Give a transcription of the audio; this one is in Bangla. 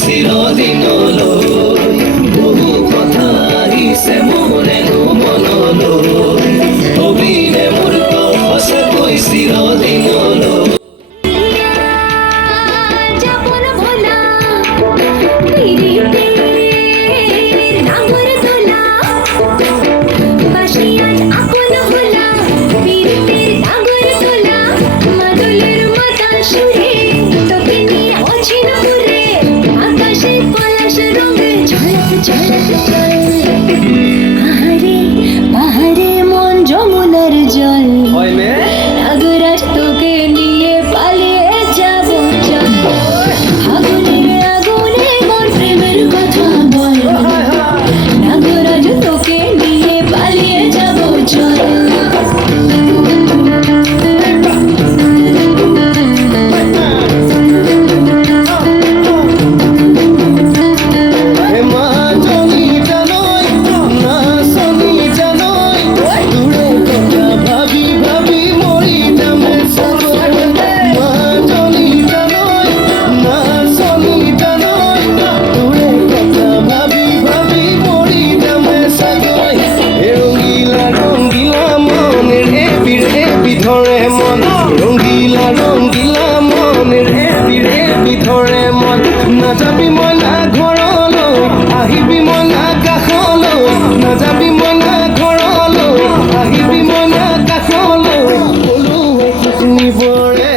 চিৰদিনলৈ বহু কথা আহিছে মোৰেনো মনলৈ অবিনে মোৰ সঁচাকৈ চিৰদিনলৈ পাহাড়ে মন যমুনার জল নাগরাজ তোকে নিয়ে পালিয়ে যাব চল আগুনে আগুনে মন প্রেমের কথা বল নাগরাজ তোকে নিয়ে পালিয়ে যাব চল ৰংগিলা ৰংগিলা মনের এপিৰে বিধৰে মন নাযাবি মনা ঘৰলৈ আহিবি মনা কাষলৈ নাযাবি মনা ঘৰলৈ আহিবি মনা কাষলৈ সকলো নিবৰে